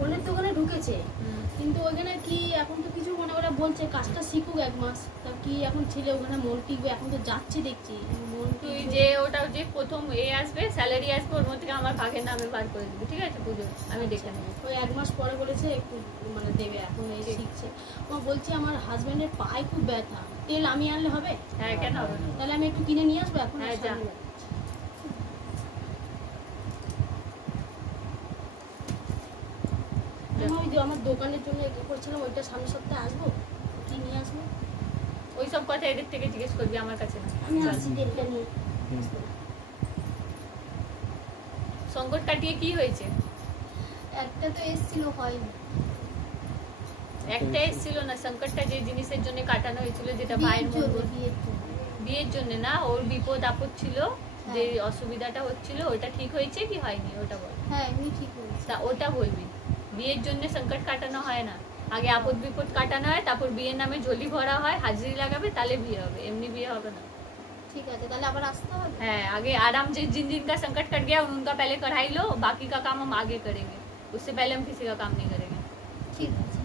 ফোনের দোকানে ঢুকেছে, কিন্তু ওখানে কি এখন তো কিছু মনে ওরা বলছে কাজটা শিখুক 1 মাস, তা কি এখন ছেলে ওখানে মন টিকবে? এখন তো যাচ্ছে দেখছি তুই যে ওটা যে প্রথম আসবে স্যালারি আসবে ওর মধ্যে আমার ভাগের নামে বার করে দিবি, ঠিক আছে? পুজো আমি দেখে নেবো। ওই 1 মাস পরে বলেছে একটু মানে দেবে, এখন এই শিখছে। ও বলছি আমার হাজবেন্ডের পায়ে খুব ব্যথা, তেল আমি আনলে হবে? হ্যাঁ, কেন হবে? তাহলে আমি একটু কিনে নিয়ে আসবো এখন? হ্যাঁ, যা। আমার দোকানের জন্য করছিলাম, ওইটা সামনের সপ্তাহে আসবো, কি নিয়ে আসবো? ওই সব কথা এদের থেকে জিজ্ঞেস করবি, আমার কাছে না। আমি আসছি তেলটা নিয়ে। সংকট কাটিয়ে কি হয়েছে? একটা তো এসেছিল, হয়নি। একটা এসেছিল না, সংকটটা যে জিনিসের জন্য কাটানো হয়েছিল, যেটা ভাইয়ের বিয়ের জন্য না, ওর বিপদ আপদ ছিল, যে অসুবিধাটা হচ্ছিল, ওটা ঠিক হয়েছে কি হয়নি ওটা বল। হ্যাঁ, এমনি ঠিক হয়েছে। তা ওটা বলবি। বিয়ের জন্য সংকট কাটানো হয় না, আগে আপদ বিপদ কাটানো হয়, তারপর বিয়ের নামে ঝোলি ভরা হয়, হাজিরি লাগাবে, তাহলে বিয়ে হবে, এমনি বিয়ে হবে না। ठीक है, তাহলে আবার আসতে হবে। हाँ, आगे आराम से जिनका संकट कट गया उनका पहले कढ़ाई लो, बाकी का काम हम आगे करेंगे, उससे पहले हम किसी का काम नहीं करेंगे। ठीक है।